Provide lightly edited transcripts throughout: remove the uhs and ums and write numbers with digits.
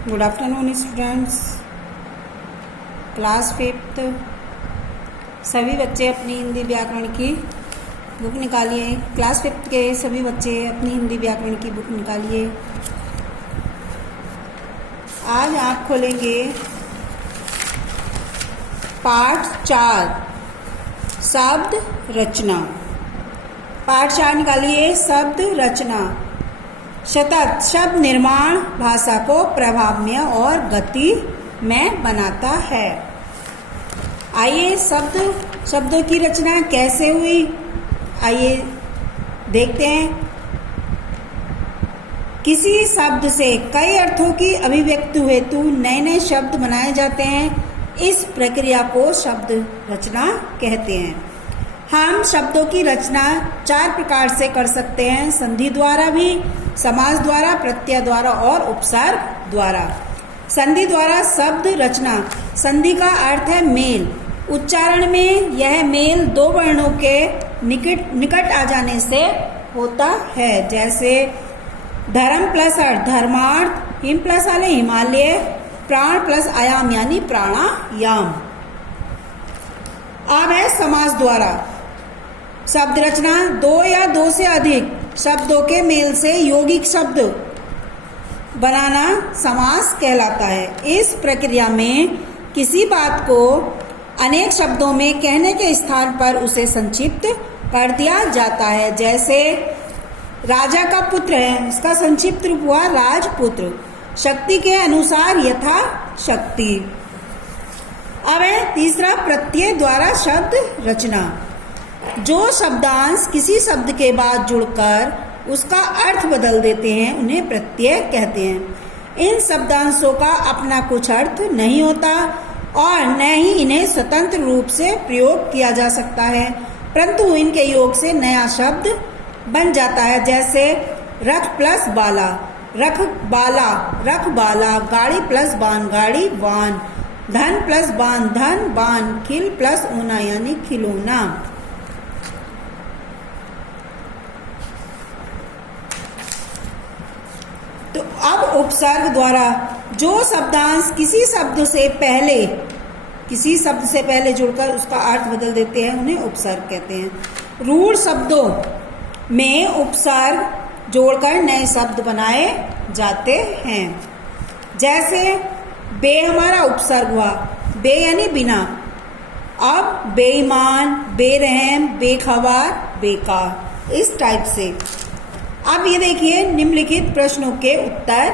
Good afternoon students, class 5th। सभी बच्चे अपनी हिंदी व्याकरण की बुक निकालिए। क्लास 5th के सभी बच्चे अपनी हिंदी व्याकरण की बुक निकालिए। आज आप खोलेंगे पाठ 4 शब्द रचना। पाठ 4 निकालिए। शब्द रचना। सतत शब्द निर्माण भाषा को प्रभावमय और गति में बनाता है। आइए शब्दों की रचना कैसे हुई, आइए देखते हैं। किसी शब्द से कई अर्थों की अभिव्यक्ति हेतु नए नए शब्द बनाए जाते हैं। इस प्रक्रिया को शब्द रचना कहते हैं। हम शब्दों की रचना 4 प्रकार से कर सकते हैं: संधि द्वारा भी, समास द्वारा, प्रत्यय द्वारा और उपसर्ग द्वारा। संधि द्वारा शब्द रचना। संधि का अर्थ है मेल। उच्चारण में यह मेल दो वर्णों के निकट आ जाने से होता है। जैसे धर्म प्लस अर्थ धर्मार्थ, हिम प्लस आले हिमालय, प्राण प्लस आयाम यानी प्राणायाम। अब है समास द्वारा शब्द रचना। 2 या 2 से अधिक शब्दों के मेल से यौगिक शब्द बनाना समास कहलाता है। इस प्रक्रिया में किसी बात को अनेक शब्दों में कहने के स्थान पर उसे संक्षिप्त कर दिया जाता है। जैसे राजा का पुत्र है, इसका संक्षिप्त रूप हुआ राजपुत्र। शक्ति के अनुसार यथा शक्ति। अब है तीसरा प्रत्यय द्वारा शब्द रचना। जो शब्दांश किसी शब्द के बाद जुड़कर उसका अर्थ बदल देते हैं उन्हें प्रत्यय कहते हैं। इन शब्दांशों का अपना कुछ अर्थ नहीं होता और न ही इन्हें स्वतंत्र रूप से प्रयोग किया जा सकता है, परंतु इनके योग से नया शब्द बन जाता है। जैसे रख प्लस बाला, रख बाला, रख बाला। गाड़ी प्लस बान, गाड़ी वान। धन प्लस बान, धन बान। खिल प्लस ऊना यानी खिलौना। तो अब उपसर्ग द्वारा जो शब्दांश किसी शब्द से पहले जुड़कर उसका अर्थ बदल देते हैं उन्हें उपसर्ग कहते हैं। रूढ़ शब्दों में उपसर्ग जोड़कर नए शब्द बनाए जाते हैं। जैसे बे हमारा उपसर्ग हुआ, बे यानी बिना। अब बेईमान, बेरहम, बेखबर, बेकार, इस टाइप से। अब ये देखिए, निम्नलिखित प्रश्नों के उत्तर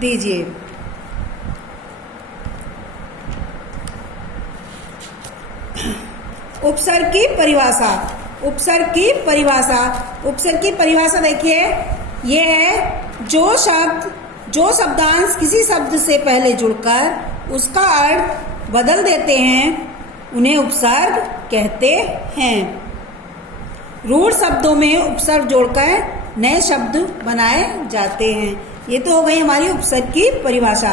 दीजिए। उपसर्ग की परिभाषा। उपसर्ग की परिभाषा देखिए, ये है जो शब्दांश किसी शब्द से पहले जुड़कर उसका अर्थ बदल देते हैं उन्हें उपसर्ग कहते हैं। रूढ़ शब्दों में उपसर्ग जोड़कर नए शब्द बनाए जाते हैं। ये तो हो गई हमारी उपसर्ग की परिभाषा।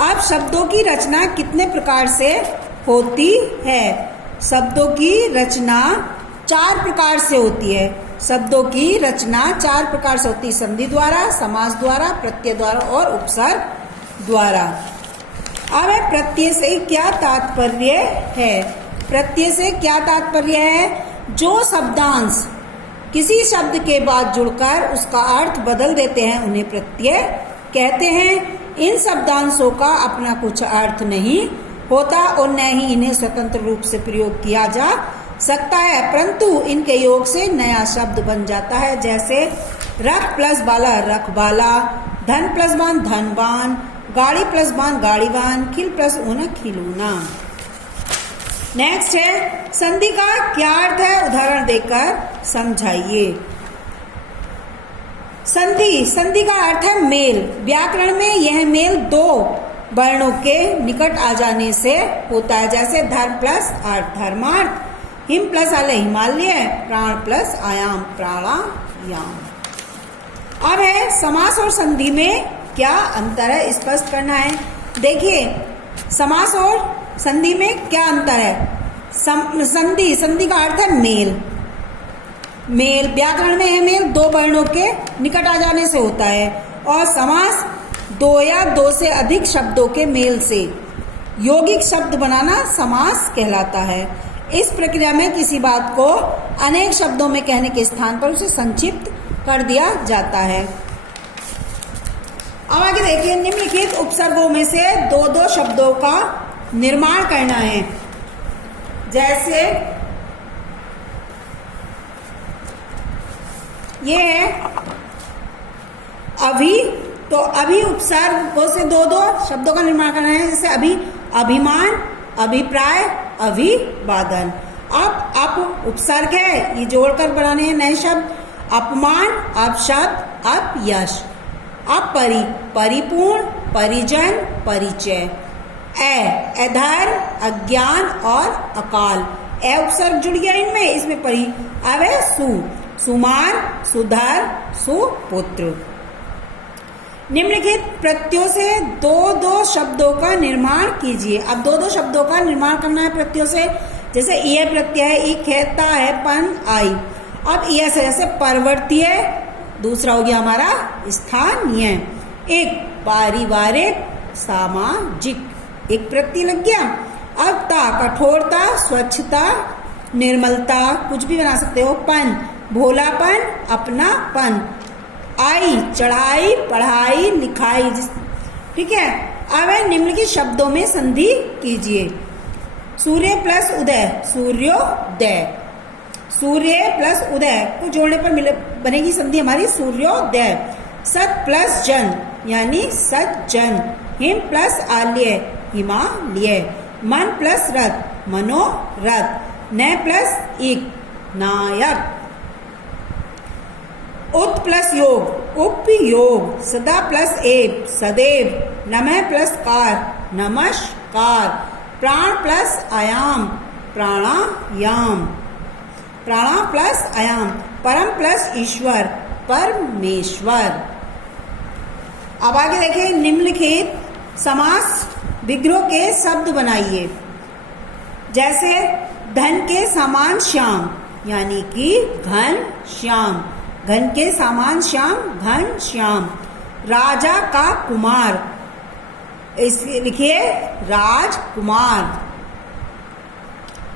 अब शब्दों की रचना कितने प्रकार से होती है? शब्दों की रचना 4 प्रकार से होती है। शब्दों की रचना 4 प्रकार से होती है: संधि द्वारा, समास द्वारा, प्रत्यय द्वारा और उपसर्ग द्वारा। अब है प्रत्यय से क्या तात्पर्य है? प्रत्यय से क्या तात्पर्य है? जो शब्दांश किसी शब्द के बाद जुड़कर उसका अर्थ बदल देते हैं उन्हें प्रत्यय कहते हैं। इन शब्दांशों का अपना कुछ अर्थ नहीं होता और न ही इन्हें स्वतंत्र रूप से प्रयोग किया जा सकता है, परंतु इनके योग से नया शब्द बन जाता है। जैसे रख प्लस बाला, रखबाला। धन प्लस बान, धनबान। गाड़ी प्लस बान, गाड़ीवान। खिल प्लस ऊना, खिलौना। नेक्स्ट है संधि का क्या अर्थ है? उदाहरण देकर समझाइए। संधि का अर्थ है मेल। व्याकरण में यह मेल 2 वर्णों के निकट आ जाने से होता है। जैसे धर्म प्लस अर्थ धर्मार्थ, हिम प्लस आले हिमालय, प्राण प्लस आयाम प्राणायाम। अब है समास और संधि में क्या अंतर है, स्पष्ट करना है। देखिए, समास और संधि में क्या अंतर है? संधि का अर्थ है मेल। व्याकरण में यह मेल 2 वर्णों के निकट आ जाने से होता है। और समास दो या दो से अधिक शब्दों के मेल से यौगिक शब्द बनाना समास कहलाता है। इस प्रक्रिया में किसी बात को अनेक शब्दों में कहने के स्थान पर उसे संक्षिप्त कर दिया जाता है। अब आगे देखिए, निम्नलिखित उपसर्गों में से दो दो शब्दों का निर्माण करना है। जैसे ये है अभी, तो अभी उपसर्गों से दो दो शब्दों का निर्माण करना है। जैसे अभी, अभिमान, अभिप्राय, अभिवादन। अब अप उपसर्ग है, ये जोड़कर बनाने हैं नए शब्द। अपमान, अपशब्द, अपयश। अपरि, परिपूर्ण, परिजन, परिचय। अधर्म, अज्ञान और अकाल। उपसर्ग जुड़ गया इनमें, इसमें परि। अब है सुमार, सुधर, सुपुत्र। निम्नलिखित प्रत्ययों से दो दो शब्दों का निर्माण कीजिए। अब दो दो शब्दों का निर्माण करना है प्रत्ययों से। जैसे ये प्रत्यय है, इक है, ता है, पन, आई। अब ये से जैसे परवर्तीय, दूसरा हो गया हमारा स्थानीय। एक पारिवारिक, सामाजिक, एक प्रत्यय लग गया। अब ता, कठोरता, स्वच्छता, निर्मलता, कुछ भी बना सकते हो। पन, भोलापन, अपनापन। आई, चढ़ाई, पढ़ाई, लिखाई। ठीक है। अब निम्नलिखित शब्दों में संधि कीजिए। सूर्य प्लस उदय, सूर्योदय। सूर्य प्लस उदय को जोड़ने पर बनेगी संधि हमारी सूर्योदय। सत प्लस जन यानी सज्जन। हिम प्लस आल्य, हिमालय। मन प्लस रथ, मनोरथ। न प्लस इक, नायक। उत प्लस योग, उपयोग। सदा प्लस एव, सदैव। नमः प्लस कार, नमस्कार। प्राण प्लस आयाम, प्राणायाम। प्राणा प्लस आयाम। परम प्लस ईश्वर, परमेश्वर। अब आगे देखिए, निम्नलिखित समास विग्रह के शब्द बनाइए। जैसे धन के समान श्याम यानी कि घन श्याम। घन के समान श्याम, घन श्याम। राजा का कुमार, इसलिए लिखिए राजकुमार।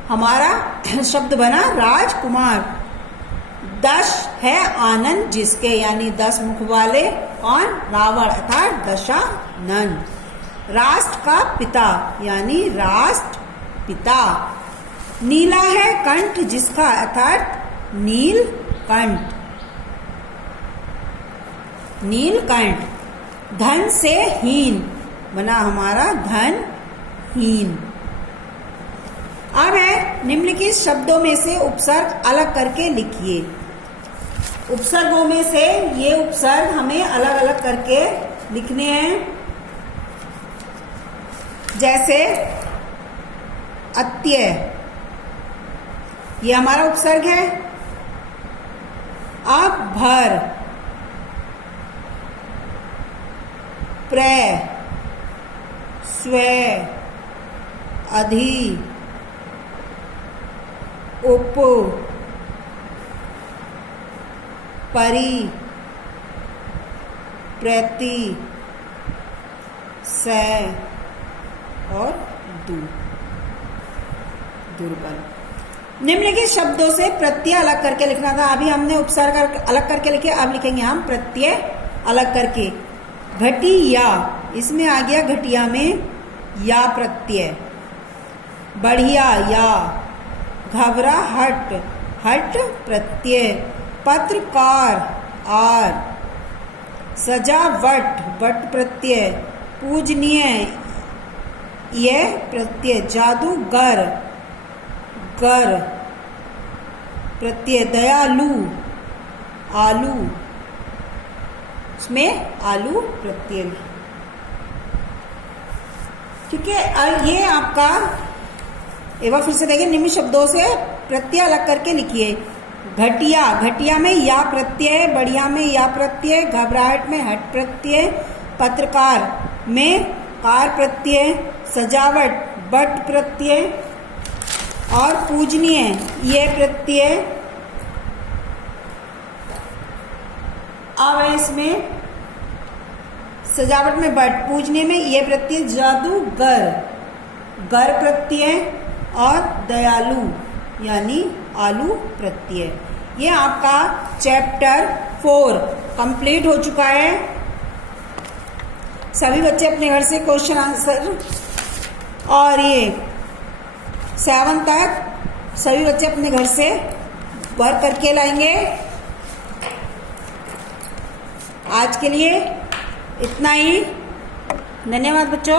हमारा शब्द बना राजकुमार। दश है आनंद जिसके, यानी 10 मुख वाले। कौन? रावण अर्थात दशानन। राष्ट्र का पिता यानी राष्ट्र पिता। नीला है कंठ जिसका, अर्थात नीलकंठ, नीलकंठ। धन से हीन बना हमारा धनहीन। अब है निम्नलिखित शब्दों में से उपसर्ग अलग करके लिखिए। उपसर्गों में से ये उपसर्ग हमें अलग अलग करके लिखने हैं। जैसे अत्यय, ये हमारा उपसर्ग है। अब भर, प्रय, स्वय, अधि, उप, परि, प्रति, स और दु, दुर्बल। निम्नलिखित शब्दों से प्रत्यय अलग करके लिखना था। अभी हमने उपसर्ग अलग करके लिखे, अब लिखेंगे हम प्रत्यय अलग करके। घटिया, इसमें आ गया घटिया में या प्रत्यय। बढ़िया या। घबराहट, हट प्रत्यय। पत्रकार, आर। सजावट, वट प्रत्यय। पूजनीय, यह प्रत्यय। जादूगर, गर प्रत्यय। दयालु, आलू, इसमें आलू प्रत्यय। ठीक है। ये आपका एक बार फिर से देखिए, निम्न शब्दों से प्रत्यय अलग करके लिखिए। घटिया, घटिया में या प्रत्यय। बढ़िया में या प्रत्यय। घबराहट में हट प्रत्यय। पत्रकार में कार प्रत्यय। सजावट, बट प्रत्यय। और पूजनीय, ये प्रत्यय। अब इसमें सजावट में बट, पूजने में ये प्रत्यय जादूगर, गर प्रत्यय और दयालु यानी आलू प्रत्यय। ये आपका चैप्टर 4 कंप्लीट हो चुका है। सभी बच्चे अपने घर से क्वेश्चन आंसर और ये 7 तक सभी बच्चे अपने घर से वर्क करके लाएंगे। आज के लिए इतना ही। धन्यवाद बच्चों।